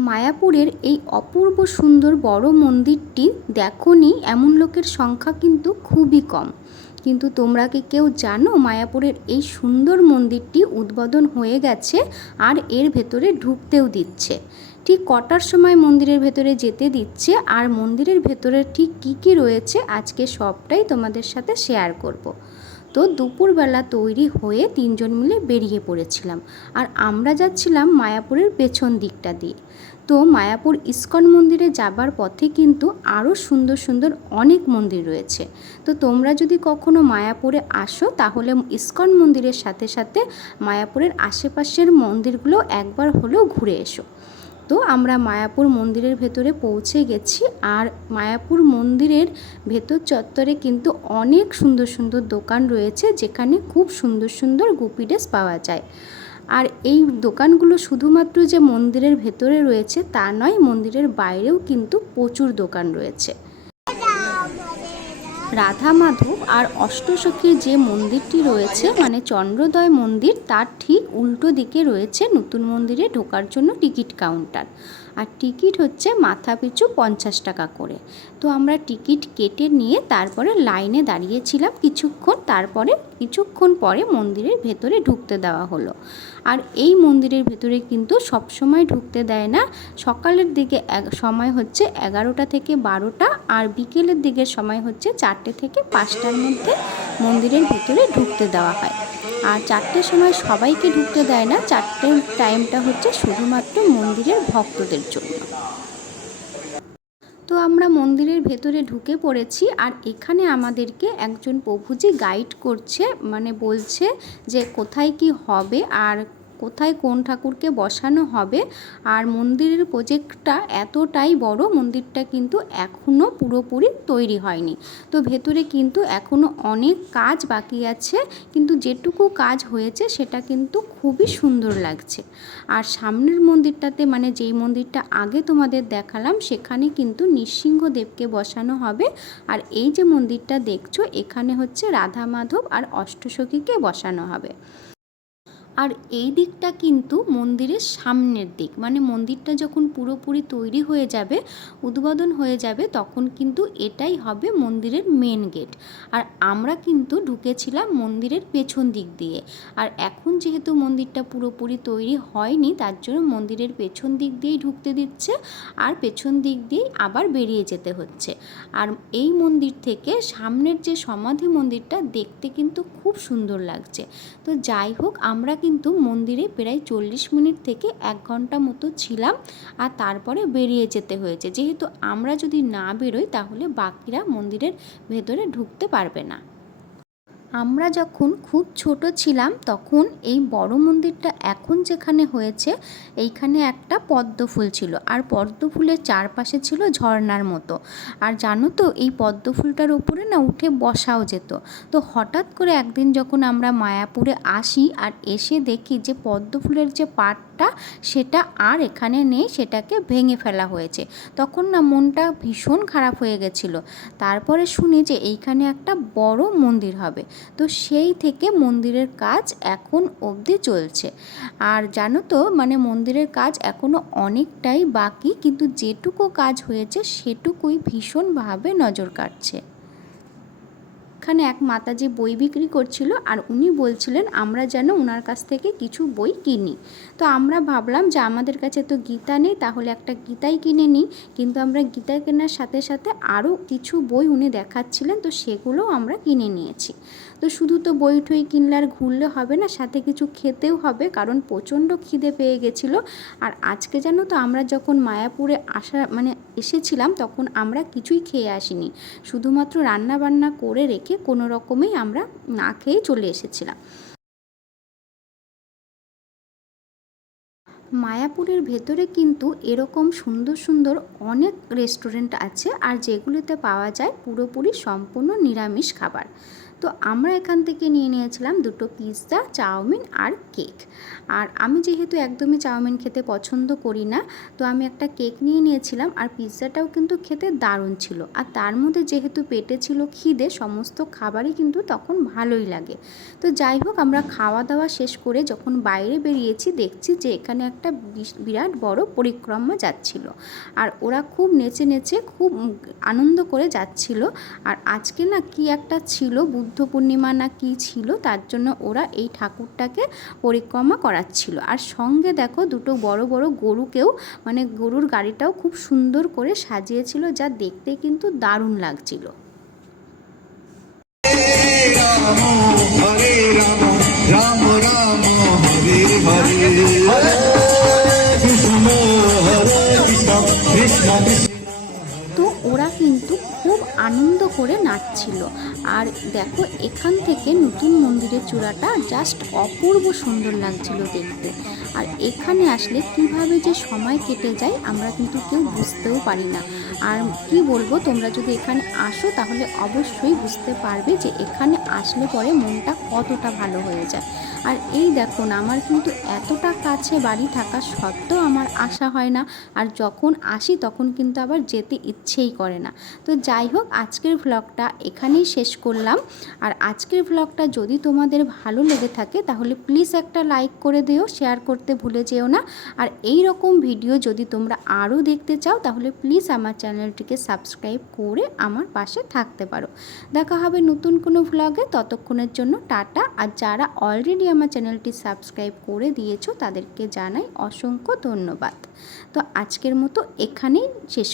মায়াপুরের এই অপূর্ব সুন্দর বড় মন্দিরটি দেখনি, এমন লোকের সংখ্যা কিন্তু খুবই কম কিন্তু তোমরা কি কেউ জানো মায়াপুরের এই সুন্দর মন্দিরটি উদ্বোধন হয়ে গেছে আর এর ভেতরে ঢুকতেও দিচ্ছে ঠিক কটার সময় মন্দিরের ভেতরে যেতে দিচ্ছে আর মন্দিরের ভেতরে ঠিক কী কী রয়েছে আজকে সবটাই তোমাদের সাথে শেয়ার করব। তো দুপুরবেলা তৈরি হয়ে তিনজন মিলে বেরিয়ে পড়েছিলাম। আর আমরা যাচ্ছিলাম মায়াপুরের পেছন দিকটা দিয়ে। তো মায়াপুর ইস্কন মন্দিরে যাবার পথে কিন্তু আরও সুন্দর সুন্দর অনেক মন্দির রয়েছে। তো তোমরা যদি কখনো মায়াপুরে আসো, তাহলে ইস্কন মন্দিরের সাথে সাথে মায়াপুরের আশেপাশের মন্দিরগুলো একবার হলেও ঘুরে এসো। তো আমরা মায়াপুর মন্দিরের ভেতরে পৌঁছে গেছি। আর মায়াপুর মন্দিরের ভেতর চত্বরে কিন্তু অনেক সুন্দর সুন্দর দোকান রয়েছে, যেখানে খুব সুন্দর সুন্দর গুপি ড্রেস পাওয়া যায়। আর এই দোকানগুলো শুধুমাত্র যে মন্দিরের ভেতরে রয়েছে, তা নয়, মন্দিরের বাইরেও কিন্তু প্রচুর দোকান রয়েছে। রাধা মাধব আর অষ্টসখীর যে মন্দিরটি রয়েছে মানে চন্দ্রোদয় মন্দির, তার ঠিক উল্টো দিকে রয়েছে নতুন মন্দিরে ঢোকার জন্য টিকিট কাউন্টার। আর টিকিট হচ্ছে মাথা পিছু পঞ্চাশ টাকা করে। তো আমরা টিকিট কেটে নিয়ে তারপরে লাইনে দাঁড়িয়েছিলাম কিছুক্ষণ, তারপরে কিছুক্ষণ পরে মন্দিরের ভেতরে ঢুকতে দেওয়া হলো। আর এই মন্দিরের ভেতরে কিন্তু সবসময় ঢুকতে দেয় না। সকালের দিকে সময় হচ্ছে এগারোটা থেকে বারোটা, আর বিকেলের দিকের সময় হচ্ছে চারটে থেকে পাঁচটার মধ্যে মন্দিরের ভেতরে ঢুকতে দেওয়া হয়। আর চারটের সময় সবাইকে ঢুকতে দেয় না। চারটের টাইমটা হচ্ছে শুধুমাত্র মন্দিরের ভক্তদের জন্য। তো আমরা মন্দিরের ভেতরে ঢুকে পড়েছি আর এখানে আমাদেরকে একজন প্রভুজি গাইড করছে মানে বলছে যে কোথায় কি হবে আর কোথায় কোন ঠাকুরকে বসানো হবে আর মন্দিরের প্রজেক্টটা এতটাই বড়, মন্দিরটা কিন্তু এখনও পুরোপুরি তৈরি হয়নি। তো ভেতরে কিন্তু এখনও অনেক কাজ বাকি আছে, কিন্তু যেটুকু কাজ হয়েছে সেটা কিন্তু খুবই সুন্দর লাগছে। আর সামনের মন্দিরটাতে মানে যেই মন্দিরটা আগে তোমাদের দেখালাম, সেখানে কিন্তু নৃসিংহদেবকে বসানো হবে। আর এই যে মন্দিরটা দেখছ, এখানে হচ্ছে রাধা মাধব আর অষ্টসখীকে বসানো হবে। আর এই দিকটা কিন্তু মন্দিরের সামনের দিক। মানে মন্দিরটা যখন পুরোপুরি তৈরি হয়ে যাবে, উদ্বোধন হয়ে যাবে, তখন কিন্তু এটাই হবে মন্দিরের মেন গেট আর আমরা কিন্তু ঢুকেছিলাম মন্দিরের পেছন দিক দিয়ে। আর এখন যেহেতু মন্দিরটা পুরোপুরি তৈরি হয়নি, তার জন্য মন্দিরের পেছন দিক দিয়েই ঢুকতে দিচ্ছে, আর পেছন দিক দিয়েই আবার বেরিয়ে যেতে হচ্ছে। আর এই মন্দির থেকে সামনের যে সমাধি মন্দিরটা দেখতে কিন্তু খুব সুন্দর লাগছে। তো যাই হোক, আমরা কিন্তু মন্দিরে প্রায় চল্লিশ মিনিট থেকে এক ঘণ্টা মতো ছিলাম আর তারপরে বেরিয়ে যেতে হয়েছে। যেহেতু আমরা যদি না বেরোই, তাহলে বাকিরা মন্দিরের ভেতরে ঢুকতে পারবে না। আমরা যখন খুব ছোট ছিলাম, তখন এই বড় মন্দিরটা এখন যেখানে হয়েছে, এইখানে একটা পদ্ম ফুল ছিল। আর পদ্ম ফুলের চারপাশে ছিল ঝর্নার মতো। আর জানো তো, এই পদ্ম ফুলটার উপরে না উঠে বসাও যেত। তো হঠাৎ করে একদিন যখন আমরা মায়াপুরে আসি আর এসে দেখি যে পদ্ম ফুলের যে পাটটা সেটা আর এখানে নেই, সেটাকে ভেঙে ফেলা হয়েছে। তখন না মনটা ভীষণ খারাপ হয়ে গেছিল। তারপরে শুনি যে এইখানে একটা বড় মন্দির হবে। তো সেই থেকে মন্দিরের কাজ এখন অবধি চলছে। আর জানো তো মানে মন্দিরের কাজ এখনও অনেকটাই বাকি, কিন্তু যেটুকু কাজ হয়েছে সেটুকুই ভীষণভাবে নজর কাটছে এখানে এক মাতাজি বই বিক্রি করছিল আর উনি বলছিলেন, আমরা যেন ওনার কাছ থেকে কিছু বই কিনি। তো আমরা ভাবলাম যে আমাদের কাছে তো গীতা নেই, তাহলে একটা গীতাই কিনে নিই। কিন্তু আমরা গীতা কেনার সাথে সাথে আরও কিছু বই উনি দেখাচ্ছিলেন, তো সেগুলোও আমরা কিনে নিয়েছি। তো শুধু তো বই ঠই কিনলে আর ঘুরলে হবে না, সাথে কিছু খেতেও হবে, কারণ প্রচণ্ড খিদে পেয়ে গেছিল। আর আজকে জানো তো আমরা যখন মায়াপুরে আসা মানে এসেছিলাম, তখন আমরা কিছুই খেয়ে আসিনি। শুধুমাত্র রান্না বান্না করে রেখে কোনো রকমেই আমরা না খেয়ে চলে এসেছিলাম। মায়াপুরের ভেতরে কিন্তু এরকম সুন্দর সুন্দর অনেক রেস্টুরেন্ট আছে আর যেগুলোতে পাওয়া যায় পুরোপুরি সম্পূর্ণ নিরামিষ খাবার। তো আমরা এখান থেকে নিয়ে নিয়েছিলাম দুটো পিৎজা চাউমিন আর কেক আর আমি যেহেতু একদমই চাউমিন খেতে পছন্দ করি না, তো আমি একটা কেক নিয়ে নিয়েছিলাম আর পিৎজাটাও কিন্তু খেতে দারুণ ছিল। আর তার মধ্যে যেহেতু পেটে ছিল খিদে, সমস্ত খাবারই কিন্তু তখন ভালোই লাগে। তো যাই হোক, আমরা খাওয়া দাওয়া শেষ করে যখন বাইরে বেরিয়েছি, দেখছি যে এখানে একটা বিরাট বড় পরিক্রমা যাচ্ছিল। আর ওরা খুব নেচে নেচে, খুব আনন্দ করে যাচ্ছিল। আর আজকে না কি একটা ছিল বুদ্ধ পূর্ণিমা না কি ছিল, তার জন্য ওরা এই ঠাকুরটাকে পরিক্রমা করাচ্ছিল। আর সঙ্গে দেখো দুটো বড় বড় গরুকেও মানে গরুর গাড়িটাও খুব সুন্দর করে সাজিয়েছিল, যা দেখতে কিন্তু দারুণ লাগছিল। কৃষ্ণ কৃষ্ণ। আনন্দ করে নাচছিল। আর দেখো, এখান থেকে নতুন মন্দিরের চূড়াটা জাস্ট অপূর্ব সুন্দর লাগছিল দেখতে। আর এখানে আসলে কীভাবে যে সময় কেটে যায় আমরা কিন্তু কেউ বুঝতেও পারি না। আর কি বলব, তোমরা যদি এখানে আসো তাহলে অবশ্যই বুঝতে পারবে যে এখানে আসলে পরে মনটা কতটা ভালো হয়ে যায়। আর এই দেখো না, আমার কিন্তু এতটা কাছে বাড়ি থাকা সত্ত্বেও আমার আসা হয় না। আর যখন আসি তখন কিন্তু আবার যেতে ইচ্ছেই করে না। তো যাই হোক আজকের ভ্লগটা এখানেই শেষ করলাম। আর আজকের ভ্লগটা যদি তোমাদের ভালো লেগে থাকে, তাহলে প্লিজ একটা লাইক করে দিও শেয়ার করতে ভুলে যেও না। আর এই রকম ভিডিও যদি তোমরা আরও দেখতে চাও, তাহলে প্লিজ আমার চ্যানেলটিকে সাবস্ক্রাইব করে আমার পাশে থাকতে পারো। দেখা হবে নতুন কোনো ভ্লগে ততক্ষণের জন্য টাটা। আর যারা অলরেডি আমার চ্যানেলটি সাবস্ক্রাইব করে দিয়েছ, তাদেরকে জানাই অসংখ্য ধন্যবাদ। তো আজকের মতো এখানেই শেষ